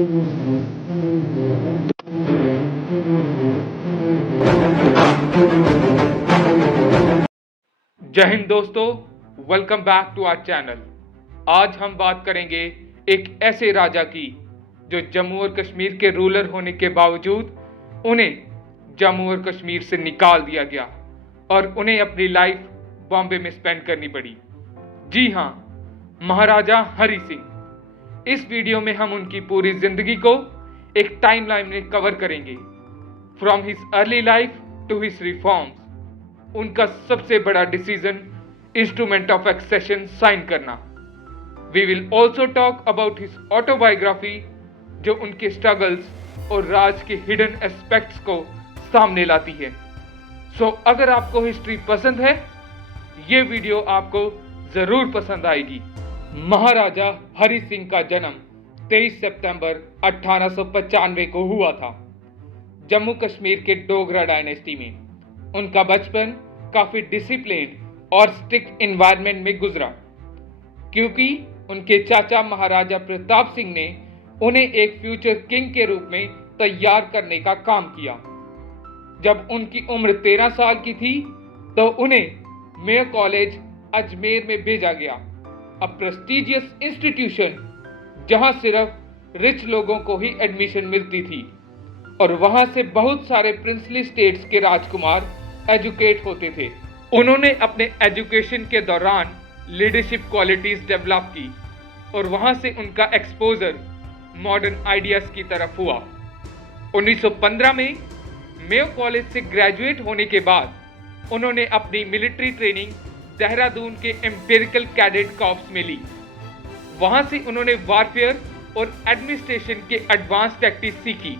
जय हिंद दोस्तों, welcome back to our channel. आज हम बात करेंगे एक ऐसे राजा की जो जम्मू और कश्मीर के रूलर होने के बावजूद उन्हें जम्मू और कश्मीर से निकाल दिया गया और उन्हें अपनी लाइफ बॉम्बे में स्पेंड करनी पड़ी। जी हाँ, महाराजा हरि सिंह। इस वीडियो में हम उनकी पूरी जिंदगी को एक टाइमलाइन में कवर करेंगे, from his early life to his reforms. उनका सबसे बड़ा decision instrument of accession sign करना। We will also talk about his autobiography, जो उनके स्ट्रगल्स और राज के हिडन एस्पेक्ट्स को सामने लाती है। सो अगर आपको हिस्ट्री पसंद है, ये वीडियो आपको जरूर पसंद आएगी। महाराजा हरि सिंह का जन्म 23 सितंबर 1895 को हुआ था, जम्मू कश्मीर के डोगरा डायनेस्टी में। उनका बचपन काफी डिसिप्लिन और स्ट्रिक्ट एनवायरनमेंट में गुजरा, क्योंकि उनके चाचा महाराजा प्रताप सिंह ने उन्हें एक फ्यूचर किंग के रूप में तैयार करने का काम किया। जब उनकी उम्र 13 साल की थी तो उन्हें मेयो कॉलेज अजमेर में भेजा गया, अ प्रेस्टिजियस इंस्टीट्यूशन जहां सिर्फ रिच लोगों को ही एडमिशन मिलती थी, और वहां से बहुत सारे प्रिंसली स्टेट्स के राजकुमार एजुकेट होते थे। उन्होंने अपने एजुकेशन के दौरान लीडरशिप क्वालिटीज डेवलप की और वहां से उनका एक्सपोजर मॉडर्न आइडियाज की तरफ हुआ। 1915 में मेयो कॉलेज से ग्रेजुएट होने के बाद उन्होंने अपनी मिलिट्री ट्रेनिंग देहरादून के एम्पिरिकल कैडेट कॉर्प्स में ली। वहां से उन्होंने वारफेयर और एडमिनिस्ट्रेशन के एडवांस टैक्टिक्स सीखी,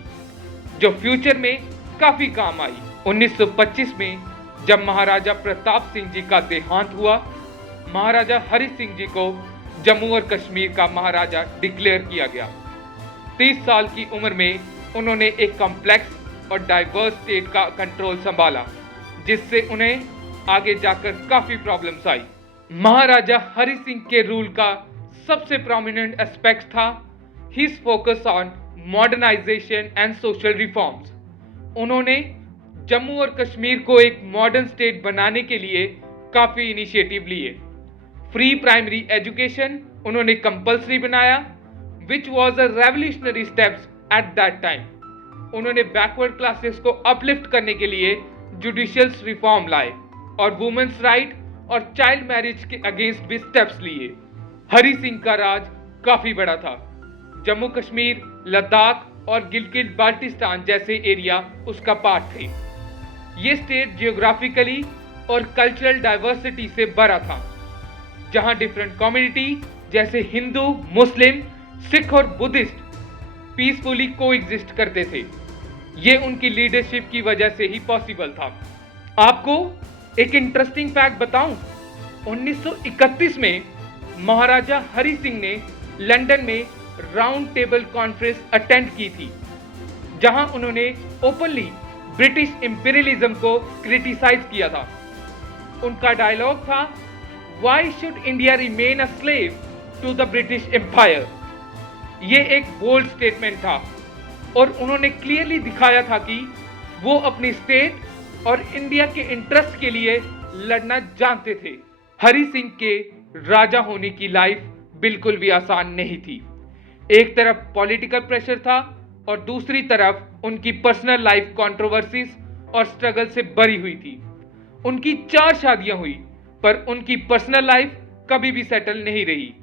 जो फ्यूचर में काफी काम आई। 1925 में जब महाराजा प्रताप सिंह जी का देहांत हुआ, महाराजा हरि सिंह जी को जम्मू और कश्मीर का महाराजा डिक्लेयर किया गया। 30 साल की उम्र में उन्होंने एक कॉम्प्लेक्स और डाइवर्स स्टेट का कंट्रोल संभाला, जिससे उन्हें आगे जाकर काफी प्रॉब्लम्स आई। महाराजा हरि सिंह के रूल का सबसे प्रोमिनेंट एस्पेक्ट था his focus on modernization and social reforms. उन्होंने जम्मू और कश्मीर को एक मॉडर्न स्टेट बनाने के लिए काफी इनिशिएटिव लिए। फ्री प्राइमरी एजुकेशन उन्होंने कंपल्सरी बनाया, which was a revolutionary steps at that time. उन्होंने बैकवर्ड क्लासेस को अपलिफ्ट करने के लिए जुडिशियल रिफॉर्म लाए और वुमेन्स राइट और चाइल्ड मैरिज के अगेंस्ट भी स्टेप्स लिए। हरि सिंह का राज काफी बड़ा था। जम्मू कश्मीर, लद्दाख और गिलगित बाल्टिस्तान जैसे एरिया उसका पार्ट थे। ये स्टेट जियोग्राफिकली और कल्चरल डाइवर्सिटी से भरा था, जहां डिफरेंट कम्युनिटी जैसे हिंदू, मुस्लिम, सिख और बुद्धिस्ट पीसफुली कोएग्जिस्ट करते थे। ये उनकी लीडरशिप की वजह से ही पॉसिबल था। आपको एक इंटरेस्टिंग फैक्ट बताऊं, 1931 में महाराजा हरि सिंह ने लंदन में राउंड टेबल कॉन्फ्रेंस अटेंड की थी, जहां उन्होंने ओपनली ब्रिटिश इंपीरियलिज्म को क्रिटिसाइज किया था। उनका डायलॉग था, why should India remain a slave to the British empire. ये एक बोल्ड स्टेटमेंट था और उन्होंने क्लियरली दिखाया था कि वो अपनी स्टेट और इंडिया के इंटरेस्ट के लिए लड़ना जानते थे। हरि सिंह के राजा होने की लाइफ बिल्कुल भी आसान नहीं थी। एक तरफ पॉलिटिकल प्रेशर था और दूसरी तरफ उनकी पर्सनल लाइफ कंट्रोवर्सीज और स्ट्रगल से भरी हुई थी। उनकी 4 शादियां हुई, पर उनकी पर्सनल लाइफ कभी भी सेटल नहीं रही।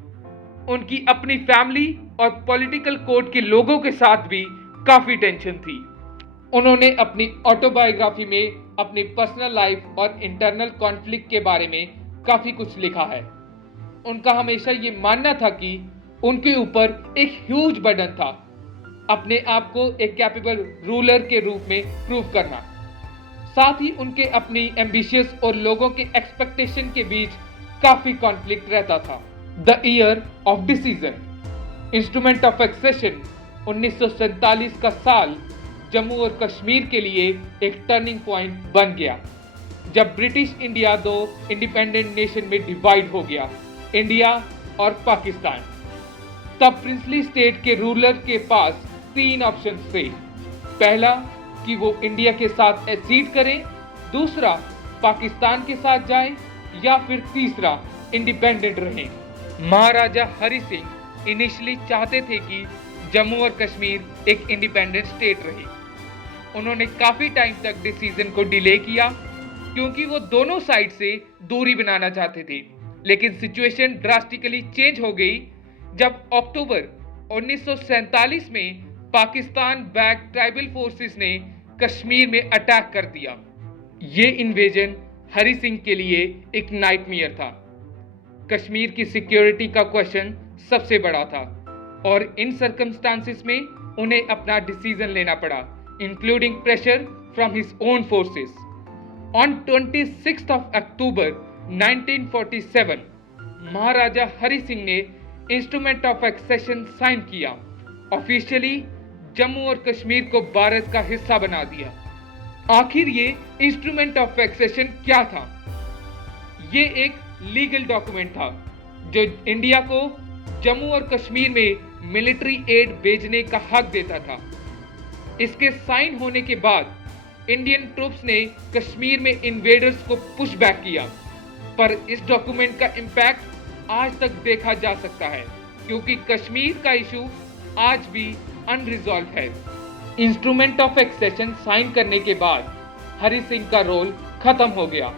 उनकी अपनी फैमिली और पॉलिटिकल कोर्ट के लोगों के साथ भी काफी टेंशन थी। उन्होंने अपनी ऑटोबायोग्राफी में अपनी पर्सनल लाइफ और इंटरनल कॉन्फ्लिक्ट के बारे में काफी कुछ लिखा है। उनका हमेशा ये मानना था कि उनके ऊपर एक ह्यूज बर्डन था, अपने आप को एक कैपेबल रूलर के रूप में प्रूव करना। साथ ही उनके अपनी एम्बिशियस और लोगों के एक्सपेक्टेशन के बीच काफी कॉन्फ्लिक्ट रहता था। The year of decision, instrument of accession 1947 का साल जम्मू और कश्मीर के लिए एक टर्निंग पॉइंट बन गया, जब ब्रिटिश इंडिया 2 इंडिपेंडेंट नेशन में डिवाइड हो गया, इंडिया और पाकिस्तान। तब प्रिंसली स्टेट के रूलर के पास तीन ऑप्शन थे। पहला कि वो इंडिया के साथ एसीड करें, दूसरा पाकिस्तान के साथ जाएं, या फिर तीसरा इंडिपेंडेंट रहें। महाराजा हरि सिंह इनिशियली चाहते थे कि जम्मू और कश्मीर एक इंडिपेंडेंट स्टेट रहे। उन्होंने काफी टाइम तक डिसीजन को डिले किया क्योंकि वो दोनों साइड से दूरी बनाना चाहते थे, लेकिन सिचुएशन ड्रास्टिकली चेंज हो गई जब अक्टूबर 1947 में पाकिस्तान बैक ट्राइबल फोर्सेस ने कश्मीर में अटैक कर दिया। ये इन्वेजन हरि सिंह के लिए एक नाइटमेयर था। कश्मीर की सिक्योरिटी का क्वेश्चन सबसे बड़ा था और इन सर्कमस्टांसिस में उन्हें अपना डिसीजन लेना पड़ा, including pressure from his own forces. On 26 of October 1947 महाराजा हरि सिंह ने इंस्ट्रूमेंट ऑफ एक्सेशन साइन किया, ऑफिशियली जम्मू और कश्मीर को भारत का हिस्सा बना दिया। आखिर ये इंस्ट्रूमेंट ऑफ एक्सेशन क्या था? ये एक लीगल डॉक्यूमेंट था जो इंडिया को जम्मू और कश्मीर में मिलिट्री एड भेजने का हक देता था। इसके साइन होने के बाद इंडियन ट्रूप्स ने कश्मीर में इन्वेडर्स को पुश बैक किया, पर इस डॉक्यूमेंट का इम्पैक्ट आज तक देखा जा सकता है क्योंकि कश्मीर का इशू आज भी अनरिजॉल्व है। इंस्ट्रूमेंट ऑफ एक्सेशन साइन करने के बाद हरि सिंह का रोल खत्म हो गया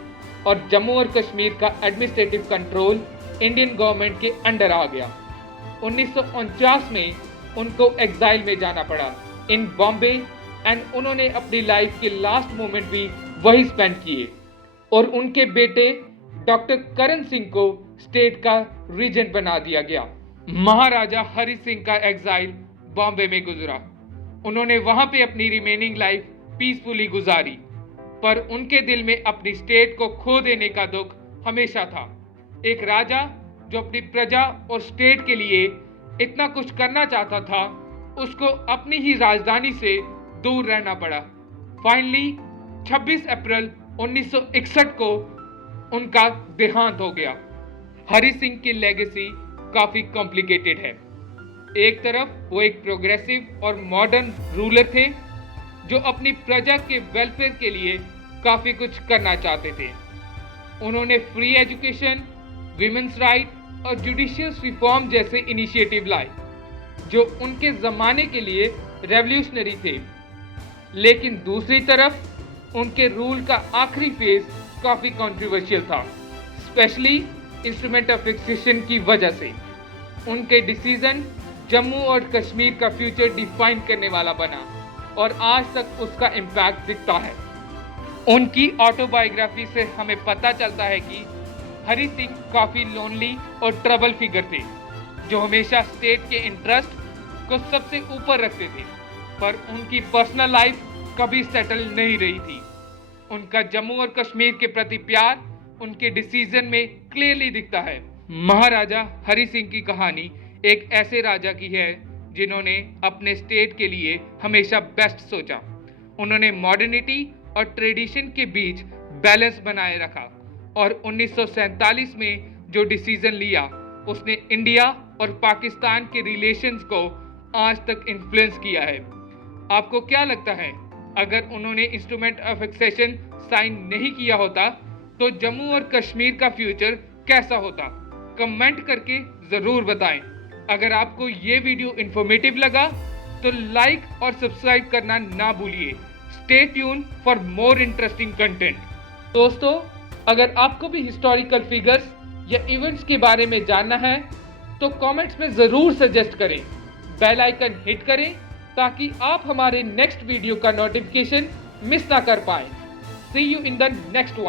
और जम्मू और कश्मीर का एडमिनिस्ट्रेटिव कंट्रोल इंडियन गवर्नमेंट के अंडर आ गया। 1949 में उनको एग्जाइल में जाना पड़ा इन बॉम्बे एंड उन्होंने अपनी लाइफ के लास्ट मोमेंट भी वही स्पेंड किए और उनके बेटे डॉक्टर करण सिंह को स्टेट का रीजेंट बना दिया गया। महाराजा हरि सिंह का एग्जाइल बॉम्बे में गुजरा। उन्होंने वहां पे अपनी रिमेनिंग लाइफ पीसफुली गुजारी, पर उनके दिल में अपनी स्टेट को खो देने का दुख हमेशा था। एक राजा जो अपनी प्रजा और स्टेट के लिए इतना कुछ करना चाहता था, उसको अपनी ही राजधानी से दूर रहना पड़ा। फाइनली 26 अप्रैल 1961 को उनका देहांत हो गया। हरि सिंह की लेगेसी काफी कॉम्प्लिकेटेड है। एक तरफ वो एक प्रोग्रेसिव और मॉडर्न रूलर थे जो अपनी प्रजा के वेलफेयर के लिए काफी कुछ करना चाहते थे। उन्होंने फ्री एजुकेशन, विमेंस राइट और जुडिशियल रिफॉर्म जैसे इनिशिएटिव लाए जो उनके जमाने के लिए रेवोल्यूशनरी थे। लेकिन दूसरी तरफ उनके रूल का आखिरी फेज काफी कंट्रोवर्शियल था, स्पेशली इंस्ट्रूमेंट ऑफ एक्सेशन की वजह से। उनके डिसीजन जम्मू और कश्मीर का फ्यूचर डिफाइन करने वाला बना और आज तक उसका इम्पैक्ट दिखता है। उनकी ऑटोबायोग्राफी से हमें पता चलता है कि हरि सिंह काफी लोनली और ट्रबल फिगर थे जो हमेशा स्टेट के इंटरेस्ट को सबसे ऊपर रखते थे, पर उनकी पर्सनल लाइफ कभी सेटल नहीं रही थी। उनका जम्मू और कश्मीर के प्रति प्यार उनके डिसीजन में क्लियरली दिखता है। महाराजा हरि सिंह की कहानी एक ऐसे राजा की है जिन्होंने अपने स्टेट के लिए हमेशा बेस्ट सोचा। उन्होंने मॉडर्निटी और ट्रेडिशन के बीच बैलेंस बनाए रखा और 1947 में जो डिसीजन लिया उसने इंडिया और पाकिस्तान के रिलेशंस को आज तक इन्फ्लुएंस किया है। आपको क्या लगता है, अगर उन्होंने इंस्ट्रूमेंट ऑफ एक्सेशन साइन नहीं किया होता तो जम्मू और कश्मीर का फ्यूचर कैसा होता? कमेंट करके जरूर बताएं। अगर आपको ये वीडियो इंफॉर्मेटिव लगा तो लाइक और सब्सक्राइब करना ना भूलिए। Stay tune for more interesting content. दोस्तों, अगर आपको भी हिस्टोरिकल फिगर्स या इवेंट्स के बारे में जानना है तो कमेंट्स में जरूर सजेस्ट करें। बेल आइकन हिट करें ताकि आप हमारे नेक्स्ट वीडियो का नोटिफिकेशन मिस ना कर पाएं। See you in the next one.